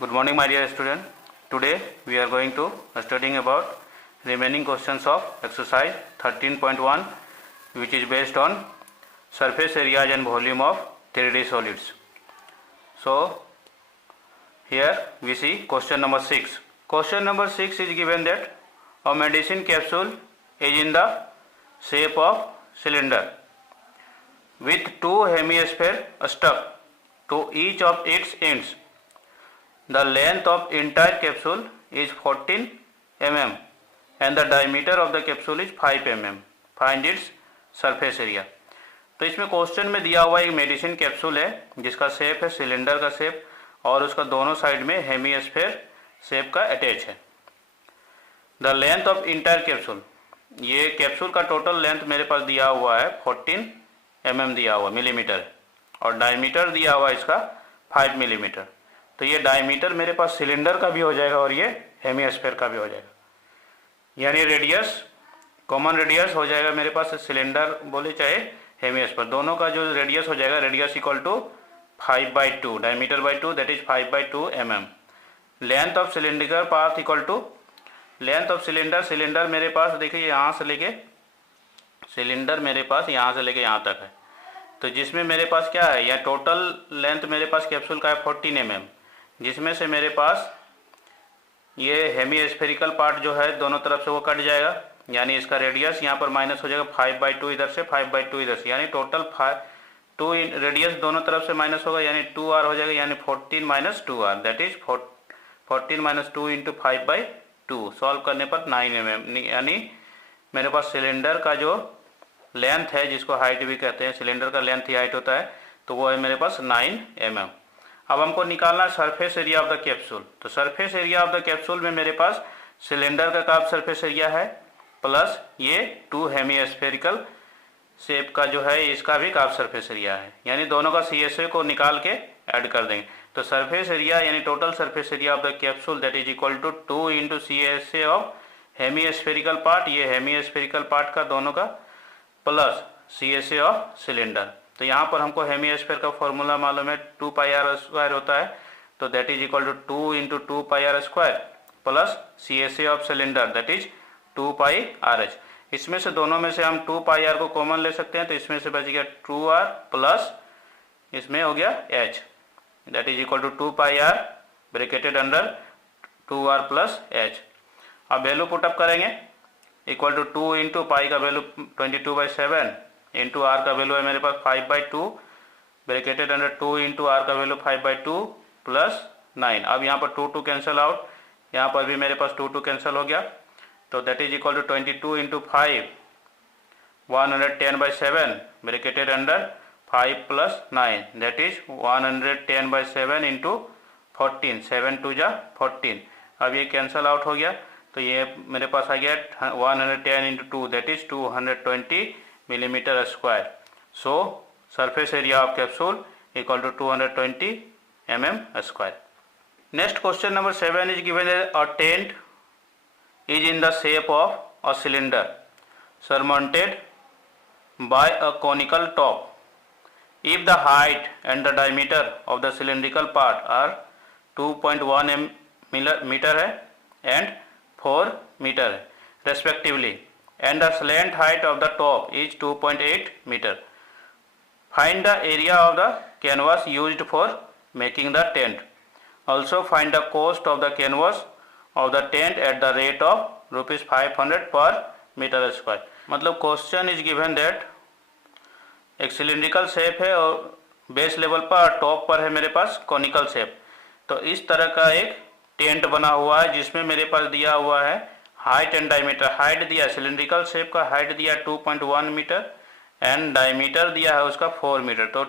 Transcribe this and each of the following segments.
Good morning, my dear student. Today we are going to studying about remaining questions of exercise 13.1, which is based on surface areas and volume of 3D solids. So here we see question number 6. Question number 6 is given that a medicine capsule is in the shape of cylinder with two hemispheres stuck to each of its ends. The length of entire capsule is 14 mm and the diameter of the capsule is 5 mm. Find its surface area. तो इसमें question में दिया हुआ एक medicine capsule है जिसका shape है cylinder का शेप और उसका दोनों साइड में हेमीस्फेयर शेप का अटैच है. The length of entire capsule, ये कैप्सूल का टोटल लेंथ मेरे पास दिया हुआ है 14 mm दिया हुआ मिलीमीटर और डायमीटर दिया हुआ इसका 5 मिलीमीटर. तो ये डायमीटर मेरे पास सिलेंडर का भी हो जाएगा और ये हेमीस्फेयर का भी हो जाएगा, यानी रेडियस कॉमन रेडियस हो जाएगा मेरे पास सिलेंडर बोले चाहे हेमीस्फेयर, दोनों का जो रेडियस हो जाएगा radius equal to 5/2 diameter by 2 that is 5/2 mm. Length of cylinder path equal to length of cylinder मेरे पास देखिए यहाँ से लेके सिलेंडर मेरे पास यहाँ से लेके यहाँ तक है. तो जिसमें मेरे पास क्या है, या टोटल लेंथ मेरे पास कैप्सूल का है 14 mm, जिसमें से मेरे पास ये हेमीस्फेरिकल पार्ट जो है दोनों तरफ से वो कट जाएगा, यानी इसका रेडियस यहाँ पर माइनस हो जाएगा 5/2 इधर से 5/2 इधर से, यानी टोटल 2 रेडियस दोनों तरफ से माइनस होगा यानी 2r हो जाएगा, यानी 14 minus 2r that is 14 minus 2 into 5/2. Solve करने पर 9 mm, यानी मेरे पास सिलेंडर का जो लेंथ है जिसको हाइट भी कहते हैं, सिलेंडर का लेंथ ही हाइट होता है, तो वो है मेरे पास 9 mm. अब हमको निकालना है surface area of the capsule. तो surface area of the capsule में मेरे पास सिलेंडर का कर्व सरफेस एरिया है प्लस ये 2 हेमीस्फेरिकल शेप का जो है इसका भी कर्व सरफेस एरिया है, यानी दोनों का CSA को निकाल के ऐड कर देंगे. तो सरफेस एरिया यानी total surface area of the capsule that is equal to 2 into CSA of hemispherical part, ये हेमीस्फेरिकल पार्ट का दोनों का प्लस CSA ऑफ सिलेंडर. तो यहाँ पर हमको हेमीस्फेयर का फॉर्मूला मालूम है 2πr² होता है, तो that is equal to 2 into 2πr² plus CSA of cylinder that is 2πrh. इसमें से दोनों में से हम 2πr को कॉमन ले सकते हैं, तो इसमें से बच गया 2r प्लस इसमें हो गया h that is equal to 2πr bracketed under 2r plus h. अब वैल्यू पुटअप करेंगे इक्वल टू 2 इंटू पाई का वैल्यू 22/7 इंटू आर का वैल्यू है मेरे पास 5/2 ब्रैकेटेड अंडर 2 इंटू आर का वैल्यू 5/2 प्लस 9. अब यहाँ पर 2 कैंसिल आउट, यहाँ पर भी मेरे पास 2 कैंसिल हो गया, तो that is equal to 22 into 5 110/7 bracketed under 5 plus 9 that is 110/7 into 14 7 2 जा 14. अब ये कैंसिल आउट हो गया, तो ये मेरे पास आ गया 110 into 2 that is 220 millimetre square. So surface area of capsule equal to 220 mm square. Next question number 7 is given a tent is in the shape of a cylinder surmounted by a conical top. If the height and the diameter of the cylindrical part are 2.1 meter है and 4 meter respectively, and the slant height of the top is 2.8 meter. Find the area of the canvas used for making the tent. Also find the cost of the canvas of the tent at the rate of ₹500 per meter square. मतलब question is given that एक cylindrical shape है और base level पर top पर है मेरे पास conical shape. तो इस तरह का एक टेंट बना हुआ है जिसमें मेरे पास दिया हुआ है हाइट एंड डायमीटर. हाइट दिया सिलिंड्रिकल शेप का हाइट दिया 2.1 मीटर एंड डायमीटर दिया है उसका 4 मीटर. तो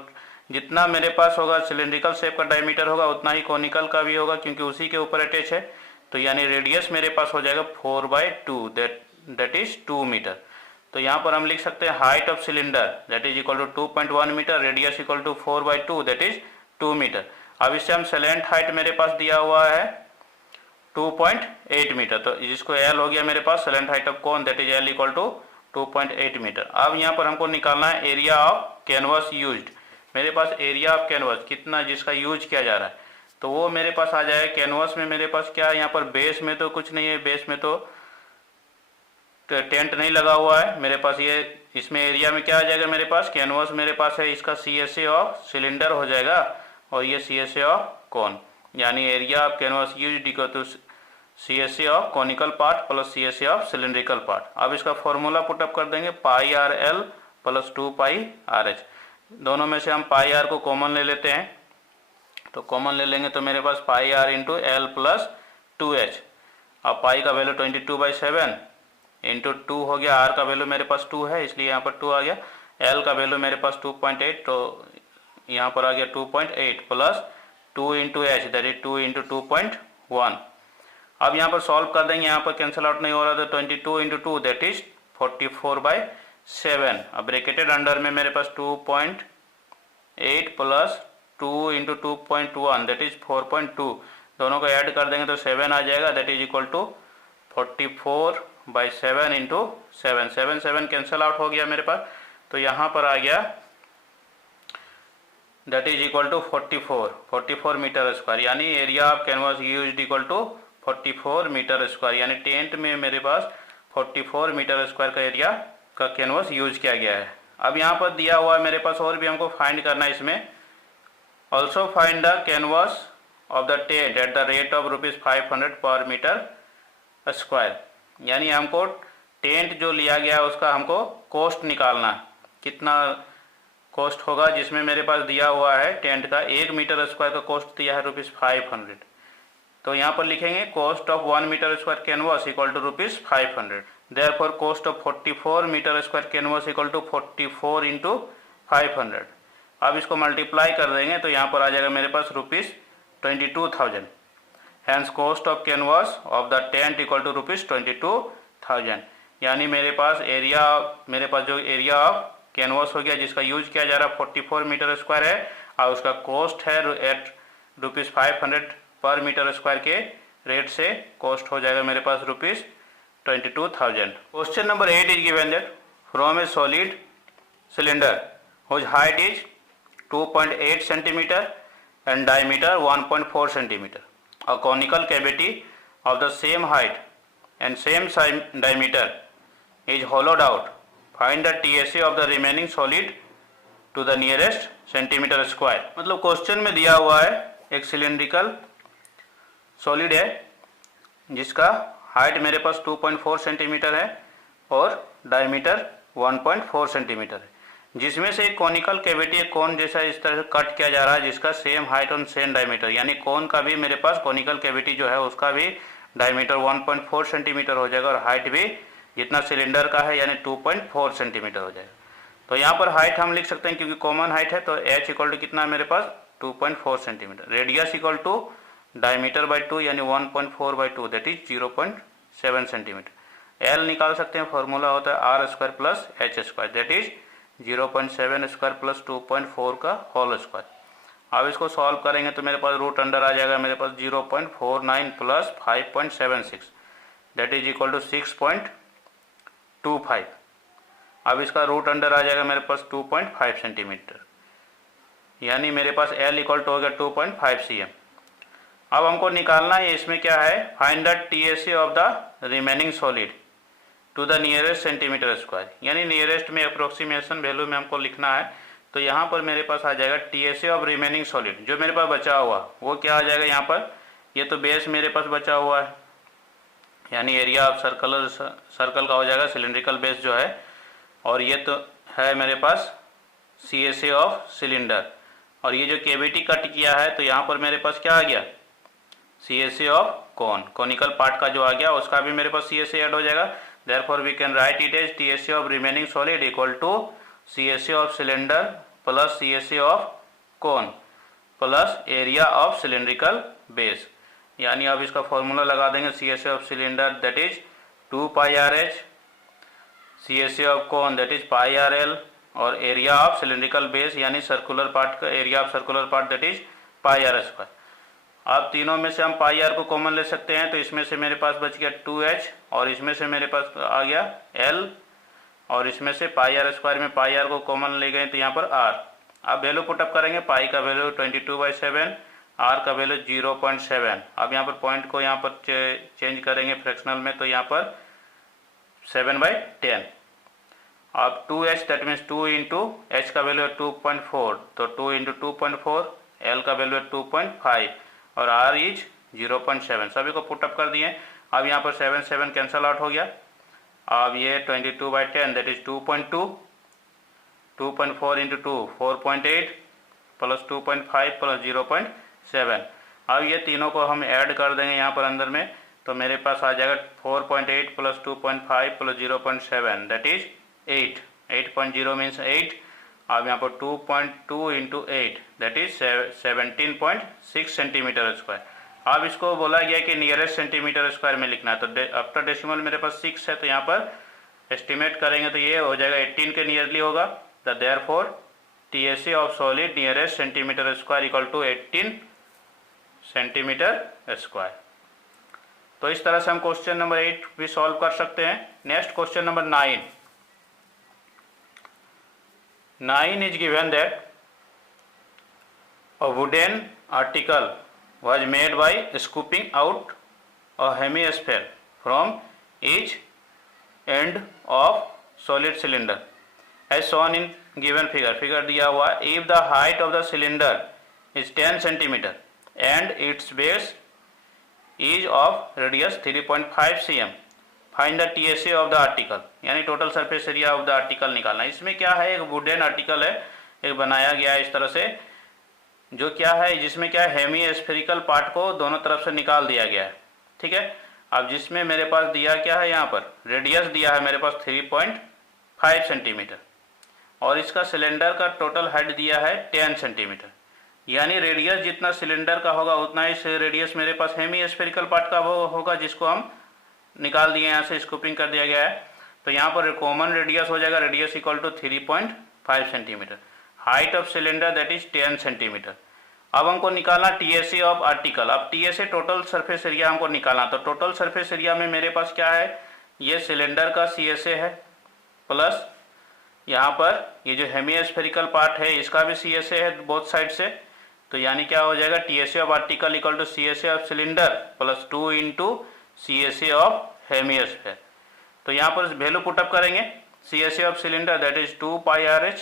जितना मेरे पास होगा सिलिंड्रिकल शेप का डायमीटर होगा उतना ही कॉनिकल का भी होगा क्योंकि उसी के ऊपर अटैच है. तो यानी रेडियस मेरे पास हो जाएगा 4/2 दैट इज 2 मीटर. तो यहाँ पर हम लिख सकते हैं height of cylinder that is equal to 2.1 metre, radius equal to 4/2 that is 2 metre. अब इससे हम सेलेंट हाइट मेरे पास दिया हुआ है 2.8 मीटर, तो जिसको L हो गया मेरे पास slant height of cone that is L equal to 2.8 metre. अब यहाँ पर हमको निकालना है एरिया ऑफ कैनवस यूज्ड. मेरे पास एरिया ऑफ कैनवस कितना जिसका यूज किया जा रहा है, तो वो मेरे पास आ जाएगा कैनवास में। मेरे पास क्या है यहाँ पर, बेस में तो कुछ नहीं है, बेस में तो टेंट नहीं लगा हुआ है मेरे पास। ये इसमें एरिया में क्या आ जाएगा मेरे पास, कैनवास मेरे पास है, इसका CSA ऑफ सिलेंडर हो जाएगा और ये CSA ऑफ कोन, यानी area of canvas used equal to CSA of conical part plus CSA of cylindrical part. अब इसका फॉर्मूला पुटअप कर देंगे, pi R L plus 2 pi R H. दोनों में से हम पाई आर को कॉमन ले लेते हैं, तो कॉमन ले लेंगे तो मेरे पास pi r into l plus 2h। अब पाई का वैल्यू 22/7 इंटू 2 हो गया, आर का वैल्यू मेरे पास 2 है इसलिए यहाँ पर 2 आ गया, एल का वैल्यू मेरे पास 2.8 तो यहाँ पर आ गया 2.8 plus 2 into H that is 2 into 2.1। अब यहाँ पर सॉल्व कर देंगे, यहाँ पर कैंसिल आउट नहीं हो रहा, तो 22 इंटू 2 दैट इज 44/7। अब ब्रैकेटेड अंडर में मेरे पास 2.8 प्लस 2 इंटू 2.1 दैट इज 4.2, दोनों को ऐड कर देंगे तो 7 आ जाएगा, that is equal to 44/7 into 7। 7 cancel out हो गया मेरे पास, तो यहाँ पर आ गया that is equal to 44 metre square, यानी area of canvas used equal to 44 metre square, यानी टेंट में मेरे पास 44 मीटर स्क्वायर का एरिया का कैनवास यूज किया गया है। अब यहाँ पर दिया हुआ है मेरे पास और भी हमको फाइंड करना है इसमें, also find the canvas of the tent at the rate of ₹500 पर मीटर स्क्वायर, यानी हमको टेंट जो लिया गया है उसका हमको कॉस्ट निकालना, कितना कॉस्ट होगा, जिसमें मेरे पास दिया हुआ है टेंट का 1 मीटर स्क्वायर का कॉस्ट दिया है ₹500। तो यहाँ पर लिखेंगे cost of 1 metre square canvas equal to ₹500, therefore cost of 44 metre square canvas equal to 44 into 500। अब इसको मल्टीप्लाई कर देंगे तो यहाँ पर आ जाएगा मेरे पास ₹22,000। Hence cost of canvas of the tent equal to ₹22,000, यानी मेरे पास एरिया, मेरे पास जो एरिया ऑफ कैनवास हो गया जिसका यूज किया जा रहा है 44 मीटर स्क्वायर है और उसका कॉस्ट है एट ₹500 पर मीटर स्क्वायर के रेट से कॉस्ट हो जाएगा मेरे पास ₹22,000। Question number 8 is given that from A solid cylinder whose height is 2.8 centimeter and diameter 1.4 centimeter, a conical cavity of the same height and same diameter is hollowed out. Find the TSA of the remaining solid to the nearest centimeter square। मतलब question में दिया हुआ है एक cylindrical solid है जिसका height मेरे पास 2.4 सेंटीमीटर है और डायमीटर 1.4 सेंटीमीटर है, जिसमें से एक कॉनिकल कैविटी कोन जैसा इस तरह से कट किया जा रहा है जिसका सेम हाइट और सेम डायमीटर, यानी कोन का भी मेरे पास कॉनिकल कैविटी जो है उसका भी डायमीटर 1.4 सेंटीमीटर हो जाएगा और हाइट भी जितना सिलेंडर का है यानी 2.4 सेंटीमीटर हो जाएगा। तो यहाँ पर हाइट हम लिख सकते हैं क्योंकि कॉमन हाइट है, तो h इक्वल टू कितना है मेरे पास 2.4 centimetre, radius equal to diameter by 2 यानी 1.4/2 दैट इज 0.7 सेंटीमीटर। एल निकाल सकते हैं, फॉर्मूला होता है R square plus H square that is 0.7 square plus 2.4 का होल स्क्वायर। अब इसको सॉल्व करेंगे तो मेरे पास रूट अंडर आ जाएगा मेरे पास 0.49 plus 5.76 that is equal to 6.25। अब इसका रूट अंडर आ जाएगा मेरे पास 2.5 सेंटीमीटर, यानी मेरे पास एल इक्वल टू हो गया 2.5 cm। अब हमको निकालना है इसमें क्या है, find the TSA of the remaining solid to the nearest centimetre square, यानी नियरेस्ट में अप्रोक्सीमेशन वैल्यू में हमको लिखना है। तो यहाँ पर मेरे पास आ जाएगा TSA ऑफ रिमेनिंग सॉलिड, जो मेरे पास बचा हुआ वो क्या आ जाएगा यहाँ पर, ये तो बेस मेरे पास बचा हुआ है यानी एरिया ऑफ सर्कल का हो जाएगा सिलेंड्रिकल बेस जो है, और ये तो है मेरे पास CSA ऑफ सिलेंडर, और ये जो कैविटी कट किया है तो यहाँ पर मेरे पास क्या आ गया CSA ऑफ कॉनिकल पार्ट का जो आ गया उसका भी मेरे पास CSA ऐड हो जाएगा। Therefore we can write it as TSA of remaining solid equal to CSA of cylinder plus CSA of cone plus area of cylindrical base, यानी अब इसका फॉर्मूला लगा देंगे CSA of cylinder that is 2 pi RH, CSA of cone that is pi RL, और area of cylindrical base यानी circular part का area of circular part that is pi R square. अब तीनों में से हम पाई R को कॉमन ले सकते हैं, तो इसमें से मेरे पास बच गया 2h और इसमें से मेरे पास आ गया L, और इसमें से पाई R स्क्वायर में पाई R को कॉमन ले गए तो यहाँ पर R। अब वैल्यू पुटअप करेंगे, पाई का वैल्यू 22/7, आर का वैल्यू 0.7। अब यहाँ पर पॉइंट को यहाँ पर चेंज करेंगे फ्रैक्शनल में, तो यहाँ पर 7/10। अब 2h that means 2 into H का वैल्यू है 2.4, तो 2 इंटू 2.4, एल का वैल्यू है 2.5 और आर इज 0.7। सभी को पुटअप कर दिए। अब यहाँ पर 7 कैंसल आउट हो गया। अब ये 22/10 that is 2.2, 2.4 into 2 4.8 plus 2.5 plus 0.7। अब ये तीनों को हम ऐड कर देंगे यहाँ पर अंदर में, तो मेरे पास आ जाएगा 4.8 plus 2.5 plus 0.7 that is 8। 8.0 means 8। अब यहाँ पर 2.2 into 8 that is 17.6 centimetre square. अब इसको बोला गया कि नियरेस्ट सेंटीमीटर स्क्वायर में लिखना है, तो आफ्टर डेसिमल मेरे पास 6 है, तो यहाँ पर एस्टिमेट करेंगे तो ये हो जाएगा 18 के नियरली होगा। The therefore TSA of solid nearest centimetre square equal to 18 centimetre square. तो इस तरह से हम क्वेश्चन नंबर 8 भी सॉल्व कर सकते हैं। Next question number 9 is given that a wooden article was made by scooping out a hemisphere from each end of solid cylinder as shown in given figure। Figure दिया हुआ, if the height of the cylinder is 10 centimeter and its base is of radius 3.5 cm, find the TSA of the article, यानी total surface area of the article निकालना। इसमें क्या है, एक wooden article है, एक बनाया गया है इस तरह से, जो क्या है जिसमें क्या है हेमी स्फेरिकल पार्ट को दोनों तरफ से निकाल दिया गया है। ठीक है। अब जिसमें मेरे पास दिया क्या है, यहाँ पर रेडियस दिया है मेरे पास 3.5 सेंटीमीटर और इसका सिलेंडर का टोटल हाइट दिया है 10 सेंटीमीटर, यानी रेडियस जितना सिलेंडर का होगा उतना ही रेडियस मेरे पास हेमी स्फेरिकल पार्ट का वो होगा, जिसको हम निकाल दिए, यहाँ से स्कूपिंग कर दिया गया है। तो यहाँ पर कॉमन रेडियस हो जाएगा, radius equal to 3.5 centimetre, height of cylinder that is 10 centimetre. अब हमको निकालना TSA ऑफ आर्टिकल। अब TSA टोटल सरफेस एरिया हमको निकालना, तो टोटल सरफेस एरिया में मेरे पास क्या है, ये सिलेंडर का CSA है प्लस यहाँ पर ये जो हेमिस्फेरिकल पार्ट है इसका भी CSA है बोथ साइड से, तो यानी क्या हो जाएगा TSA of article equal to CSA of cylinder plus 2 into CSA of hemisphere. तो यहाँ पर वैल्यू पुटअप करेंगे, CSA of cylinder that is 2 pi RH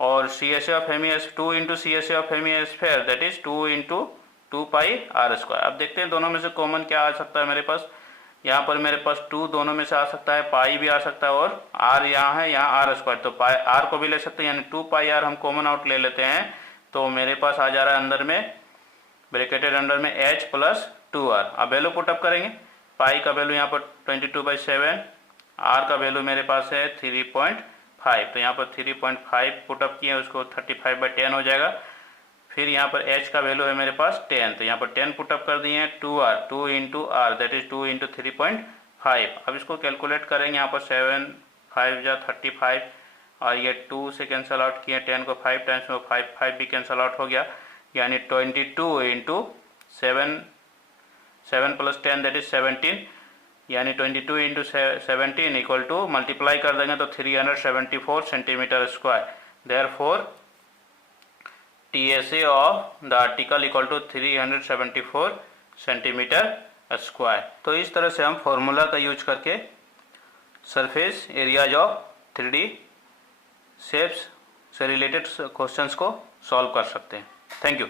और CSA of hemisphere 2 into CSA of hemisphere that is 2 into 2 pi R square. अब देखते हैं दोनों में से कॉमन क्या आ सकता है मेरे पास। यहाँ पर मेरे पास 2 दोनों में से आ सकता है, पाई भी आ सकता है और R यहाँ है, यहाँ R स्क्वायर, तो पाई R को भी ले सकते हैं, यानी 2 पाई R हम कॉमन आउट ले लेते हैं, तो मेरे पास आ जा रहा है अंदर में ब्रैकेटेड अंडर में H प्लस 2R। अब वैल्यू पुटअप करेंगे, पाई का वैल्यू यहाँ पर 22/7, R का वैल्यू मेरे पास है 3.5, तो यहाँ पर 3.5 पुटअप किए, उसको 35/10 हो जाएगा। फिर यहाँ पर H का वैल्यू है मेरे पास 10, तो यहाँ पर 10 पुटअप कर दिए हैं, 2R 2 into R that is 2 into 3.5। अब इसको कैलकुलेट करेंगे, यहाँ पर 7 5 जा 35 और ये 2 से कैंसिल आउट किए, 10 को 5 टाइम्स में 5 भी कैंसिल आउट हो गया, यानी 22 इंटू 7 प्लस 10 दैट इज 17, यानी 22 इंटू 17 इक्वल टू मल्टीप्लाई कर देंगे तो 374 centimetre square. Therefore TSA of the article equal to 374 centimetre square. तो इस तरह से हम फॉर्मूला का यूज करके surface areas of 3D shapes से रिलेटेड क्वेश्चंस को सॉल्व कर सकते हैं। Thank you.